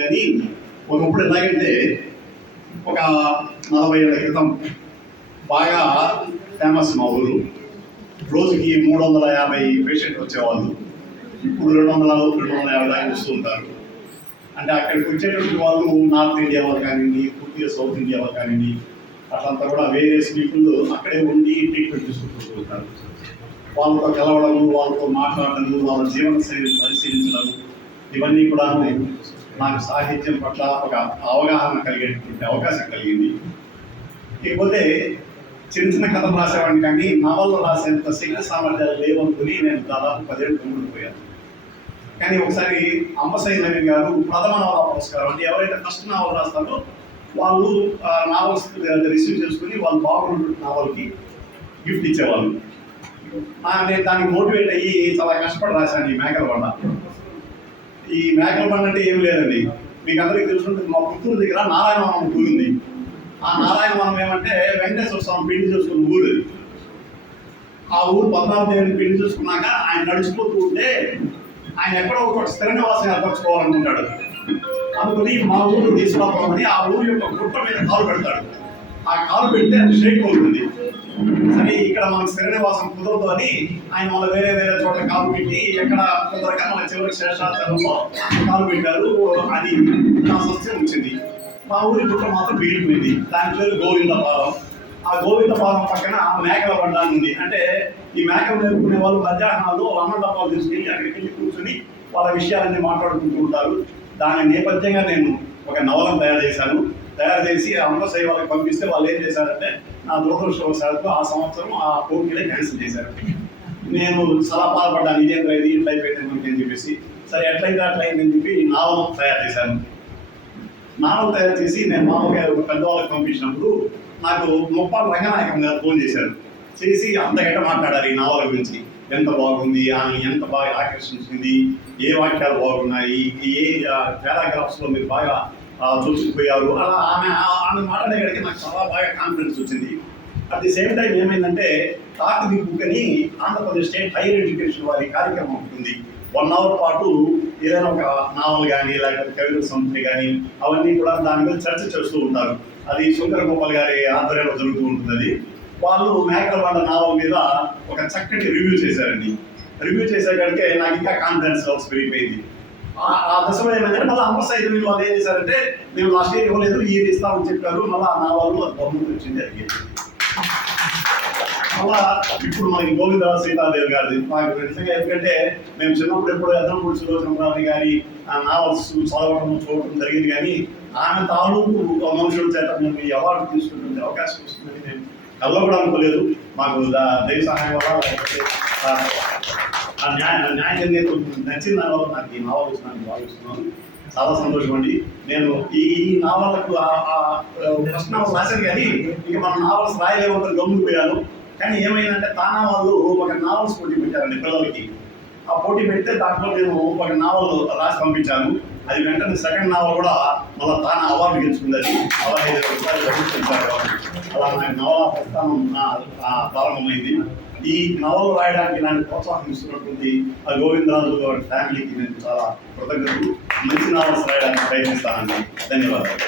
కానీ ఒకప్పుడు ఎలాగంటే ఒక 40 ఏళ్ల క్రితం బాగా ఫేమస్ మా ఊరు. రోజుకి 350 పేషెంట్లు వచ్చేవాళ్ళు. ఇప్పుడు 250 దాకా వస్తూ ఉంటారు. అంటే అక్కడికి వచ్చేటువంటి వాళ్ళు నార్త్ ఇండియా వాళ్ళు కానివ్వండి, పూర్తిగా సౌత్ ఇండియా వాళ్ళు కానివ్వండి, అట్లంతా కూడా వేరియస్ పీపుల్ అక్కడే ఉండి ట్రీట్మెంట్ తీసుకుంటూ ఉంటారు. వాళ్ళతో కలవడం, వాళ్ళతో మాట్లాడడం, వాళ్ళ జీవన శైలిని పరిశీలించడం, ఇవన్నీ కూడా నాకు సాహిత్యం పట్ల ఒక అవగాహన కలిగేటువంటి అవకాశం కలిగింది. ఇకపోతే చిన్న చిన్న కథలు రాసేవాడిని, కానీ నవల్లో రాసేంత శక్తి సామర్థ్యాలు లేవనుకుని నేను దాదాపు 10 ఏళ్ళు ఉండిపోయాను. కానీ ఒకసారి అంబసై నవీన్ గారు ప్రథమ నవల పురస్కారం, అంటే ఎవరైతే ఫస్ట్ నావల్ రాస్తారో వాళ్ళు నావల్స్ రిసీవ్ చేసుకుని వాళ్ళు బాగున్న నావల్కి గిఫ్ట్ ఇచ్చేవాళ్ళు. నేను దానికి మోటివేట్ అయ్యి చాలా కష్టపడి రాశాను ఈ మేకల బండ. ఈ మేకల బండ అంటే ఏం లేదండి, మీకు అందరికీ తెలుసుకుంటుంది. మా పుత్తూరు దగ్గర నారాయణవనం ఊరు ఉంది. ఆ నారాయణవనం ఏమంటే వెంకటేశ్వర స్వామి పెళ్లి చేసుకున్న ఊరు. ఆ ఊరు 14 పెళ్లి చేసుకున్నాక ఆయన నడిచిపోతూ ఉంటే ఆయన ఎక్కడో ఒక స్థిర నివాసం ఏర్పరచుకోవాలనుకుంటాడు. అనుకుని మా ఊరు తీసుకురావాలని ఆ ఊరి యొక్క గుట్ట మీద కాలు పెడతాడు. ఆ కాలు పెడితే అది షేక్ అవుతుంది. సరే ఇక్కడ మనకు స్థిర నివాసం కుదరదు అని ఆయన మళ్ళీ వేరే వేరే చోట కాలు పెట్టి ఎక్కడ కుదరక మన చివరికి శేషాచలంలో కాలు పెట్టారు. అది నా సస్యం వచ్చింది. మా ఊరి గుట్ట మాత్రం మిగిలిపోయింది. దాని పేరు గోవిందపాలెం. ఆ గోవిందపాలెం పక్కన మేకల బండ ఉంది. అంటే ఈ మేకలు నేర్పుకునే వాళ్ళు మధ్యాహ్నాల్లో అన్నం డబ్బాలు తీసుకెళ్ళి అక్కడికి వెళ్ళి కూర్చొని వాళ్ళ విషయాలన్నీ మాట్లాడుకుంటూ ఉంటారు. దాని నేపథ్యంగా నేను ఒక నవలను తయారు చేసి అంబసై వాళ్ళకి పంపిస్తే వాళ్ళు ఏం చేశారంటే, నా దురదృష్టవశాత్తు ఆ సంవత్సరం ఆ పోటీలే క్యాన్సిల్ చేశారు. నేను చాలా బాధపడ్డాను, ఇదేంద్ర ఇది ఇట్లా అయిపోయింది మనకి అని చెప్పేసి. సరే ఎట్లయితే అట్లయిందని చెప్పి నావల్ తయారు చేశాను. నావల్ తయారు చేసి నేను మామూలుగా పెద్దవాళ్ళకి పంపించినప్పుడు నాకు ముప్పాల రంగనాయకం గారు ఫోన్ చేశారు. చేసి అంత గట్ట మాట్లాడారు ఈ నావల్ గురించి, ఎంత బాగుంది, ఆమె ఎంత బాగా ఆకర్షించింది, ఏ వాక్యాలు బాగున్నాయి, ఏ పారాగ్రాఫ్స్లో మీరు బాగా చూసుకుపోయారు, అలా ఆమె మాట్లాడేగడికి నాకు చాలా బాగా కాన్ఫిడెన్స్ వచ్చింది. అట్ ది సేమ్ టైం ఏమైందంటే, టాక్ ది బుక్ అని ఆంధ్రప్రదేశ్ స్టేట్ హైయర్ ఎడ్యుకేషన్ వారి కార్యక్రమం ఉంటుంది. 1 అవర్ పాటు ఏదైనా ఒక నావల్ కానీ లేకపోతే కవితల సంస్థ కానీ అవన్నీ కూడా దాని మీద చర్చ చేస్తూ ఉంటారు. అది శంకర గోపాల్ గారి ఆధ్వర్యంలో జరుగుతూ ఉంటుంది. వాళ్ళు మేకల బండ నావల్ మీద ఒక చక్కటి రివ్యూ చేశారండి. రివ్యూ చేసేకాడికే నాకు ఇంకా కాన్ఫిడెన్స్ లెవెల్స్ పెరిగిపోయింది. ఆ దశలో ఏమైందంటే మళ్ళీ అంబసై వాళ్ళు ఏం చేశారంటే, మేము లాస్ట్ ఇయర్ ఇవ్వలేదు, ఇది ఇస్తామని చెప్పారు. మళ్ళీ ఆ నావల్ బహుమతి వచ్చింది. అది అలా ఇప్పుడు మనకి గోవింద సీతాదేవి గారిది మాకు నిజంగా, ఎందుకంటే మేము చిన్నప్పుడు ఎప్పుడు ఎద్దనపూడి సులోచనరావు గారి నావల్స్ చదవడం చూడటం జరిగింది, కానీ ఆమె తాలూకు మనుషుల చేత మేము ఈ అవార్డు తీసుకునే అవకాశం వస్తుందని మేము కల్లో కూడా అనుకోలేదు. మాకు దైవ సహాయం వల్ల న్యాయం నచ్చిన దానివల్ల నాకు ఈ నావల్ ఇస్తున్నాను భావిస్తున్నాను. చాలా సంతోషం అండి. నేను ఈ నావల్కు ఫస్ట్ నావల్ రాశాను, కానీ ఇక మన నావల్స్ రాయలేమంటే గమ్ముకుపోయాను. కానీ ఏమైందంటే తానా వాళ్ళు ఒక నావల్స్ పోటీ పెట్టారండి పిల్లలకి. ఆ పోటీ పెడితే దాంట్లో నేను ఒక నావల్ రాసి పంపించాను. అది వెంటనే సెకండ్ నావల్ కూడా మళ్ళీ తానా అవార్డు గెలుచుకుంది. అది అలా 5 రూపాయలు అలా నాకు నవల ప్రస్థానం ప్రారంభమైంది. ఈ నవలు రాయడానికి ఇలాంటి ప్రోత్సాహం ఇస్తున్నటువంటి ఆ గోవిందరాజు గారి ఫ్యామిలీకి నేను చాలా కృతజ్ఞతలు. మంచి నావల్స్ రాయడానికి ప్రయత్నిస్తానండి. ధన్యవాదాలు.